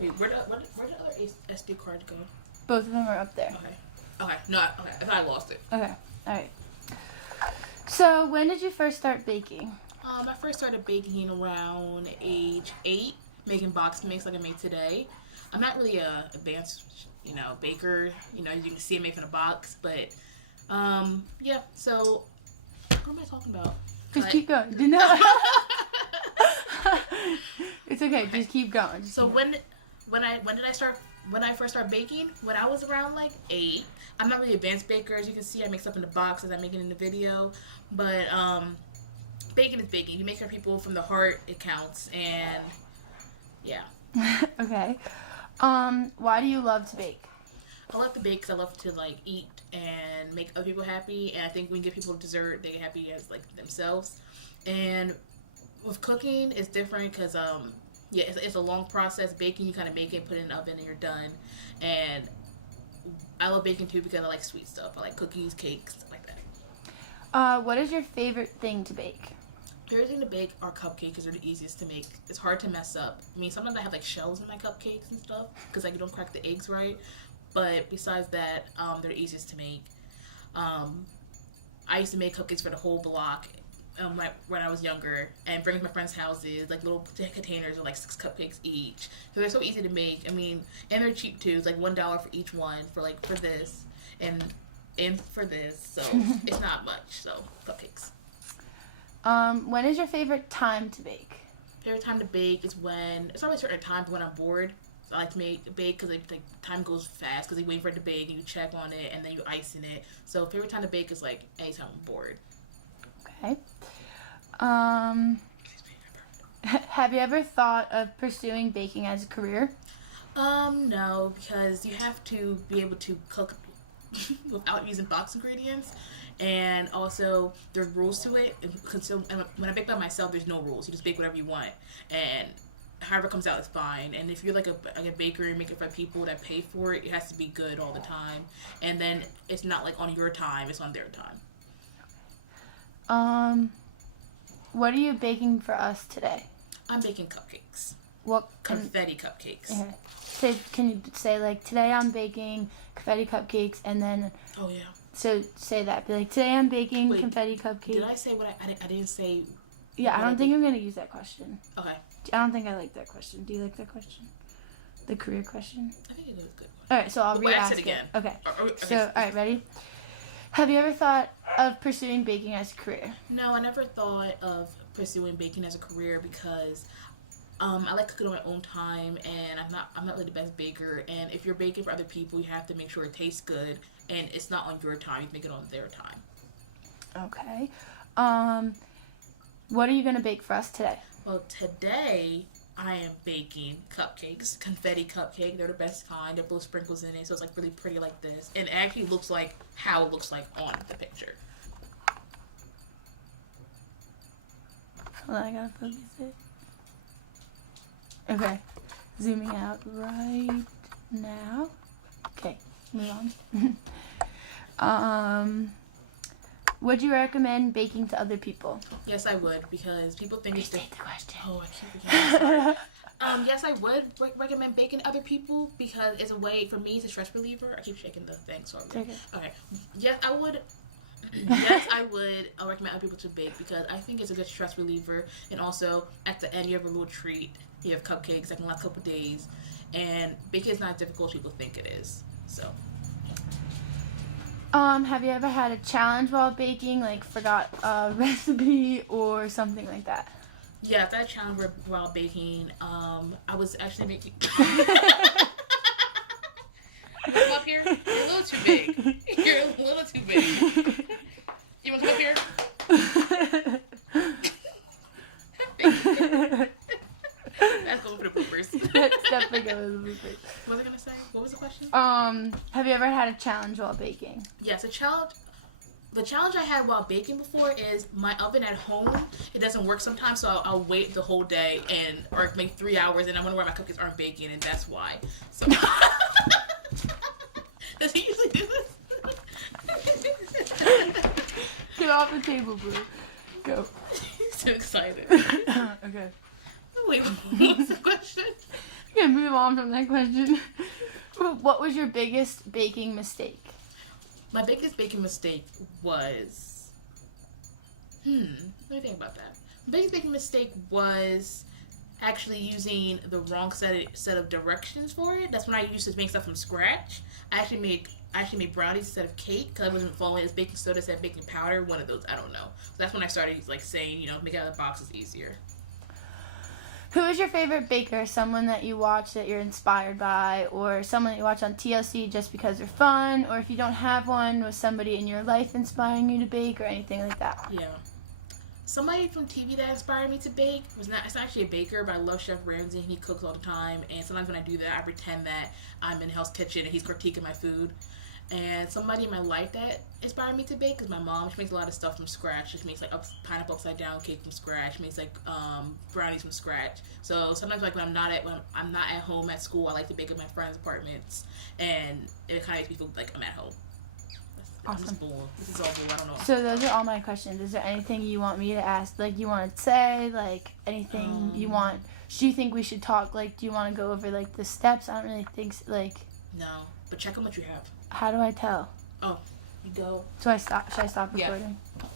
Wait, where the other SD cards go? Both of them are up there. Okay. No. Okay. I thought I lost it. Okay. All right. So when did you first start baking? I first started baking around age 8, making box mix like I made today. I'm not really a advanced, baker. As you can see, I make in a box, but yeah. So what am I talking about? Just keep going. It's okay. Just keep going. When I first started baking, when I was around like 8, I'm not really an advanced baker. As you can see, I make stuff in the box as I make it in the video. But baking is baking. You make for people from the heart. It counts. And yeah. Okay. Why do you love to bake? I love to bake because I love to eat and make other people happy. And I think when you give people dessert, they get happy as themselves. And with cooking, it's different because it's a long process. Baking, you kind of make it, put it in the oven, and you're done. And I love baking too because I like sweet stuff. I like cookies, cakes, stuff like that. What is your favorite thing to bake? Favorite thing to bake are cupcakes because they're the easiest to make. It's hard to mess up. I mean, sometimes I have shells in my cupcakes and stuff because you don't crack the eggs right. But besides that, they're the easiest to make. I used to make cupcakes for the whole block when I was younger and bring to my friends' houses, little containers of 6 cupcakes each. So they're so easy to make. I mean, and they're cheap too. It's $1 for each one for this and for this. So it's not much. So cupcakes. When is your favorite time to bake? Favorite time to bake is it's always a certain time when I'm bored. So I like to bake because time goes fast because you wait for it to bake and you check on it and then you ice in it. So favorite time to bake is anytime I'm bored. Okay. Have you ever thought of pursuing baking as a career? No, because you have to be able to cook without using box ingredients, and also there's rules to it. And when I bake by myself, there's no rules. You just bake whatever you want, and however it comes out is fine. And if you're a baker and make it for people that pay for it, it has to be good all the time. And then it's not on your time; it's on their time. What are you baking for us today? I'm baking cupcakes. What confetti cupcakes? Yeah. Can you say today I'm baking confetti cupcakes and then? Oh yeah. So say that. Be today I'm baking confetti cupcakes. Did I say what I didn't say? Yeah, I don't think I'm gonna use that question. Okay. I don't think I like that question. Do you like that question? The career question? I think it was good. All right, so I'll re-ask it again. Okay. So, all right, ready? Have you ever thought of pursuing baking as a career? No, I never thought of pursuing baking as a career because I like cooking on my own time, and I'm not really the best baker. And if you're baking for other people, you have to make sure it tastes good, and it's not on your time. You make it on their time. Okay. What are you gonna bake for us today? Well, today I am baking cupcakes, confetti cupcake. They're the best kind. They have little sprinkles in it, so it's really pretty like this. And it actually looks like how it looks like on the picture. Hold on, I gotta focus it. Okay, zooming out right now. Okay, move on. Would you recommend baking to other people? Yes, I would, because people think it's the question. Oh, I keep forgetting. Yes, I would recommend baking to other people because it's a way for me. It's a stress reliever. I keep shaking the thing, sorry. Okay. Yes, I would. Yes, I would. I'll recommend other people to bake because I think it's a good stress reliever, and also at the end you have a little treat. You have cupcakes that can last a couple days, and baking is not as difficult as people think it is. So. Have you ever had a challenge while baking, forgot a recipe or something like that? Yeah, I've had a challenge while baking. I was actually making. You want to come up here? You're a little too big. You're a little too big. You want to come up here? That's going for the bloopers. That's definitely going for the bloopers. What was I going to say? What was the question? Have you ever had a challenge while baking? Yes, a challenge. The challenge I had while baking before is my oven at home. It doesn't work sometimes, so I'll wait the whole day or make 3 hours, and I wonder why my cupcakes aren't baking, and that's why. So. Does he usually do this? Get off the table, bro. Go. He's so excited. Okay. Wait, what was the question? gonna move on from that question. What was your biggest baking mistake? My biggest baking mistake was... let me think about that. My biggest baking mistake was actually using the wrong set of directions for it. That's when I used to make stuff from scratch. I actually made brownies instead of cake because I wasn't following as baking soda instead of baking powder. One of those, I don't know. So that's when I started like saying, make it out of the box is easier. Who is your favorite baker? Someone that you watch that you're inspired by, or someone that you watch on TLC just because they're fun, or if you don't have one, was somebody in your life inspiring you to bake or anything like that? Yeah. Somebody from TV that inspired me to bake it's not actually a baker, but I love Chef Ramsay and he cooks all the time. And sometimes when I do that, I pretend that I'm in Hell's Kitchen and he's critiquing my food. And somebody in my life that inspired me to bake is my mom. She makes a lot of stuff from scratch. She makes like pineapple upside down cake from scratch. She makes like brownies from scratch. So sometimes like when I'm not at home at school, I like to bake at my friends' apartments, and it kind of makes me feel like I'm at home. Awesome. I'm just bored. This is all bored. I don't know. So those are all my questions. Is there anything you want me to ask? Like you want to say? Like anything you want? Do you think we should talk? Like, do you want to go over like the steps? I don't really think so, like. No, but check on what you have. How do I tell? Oh, you go. So should I stop recording? Yeah.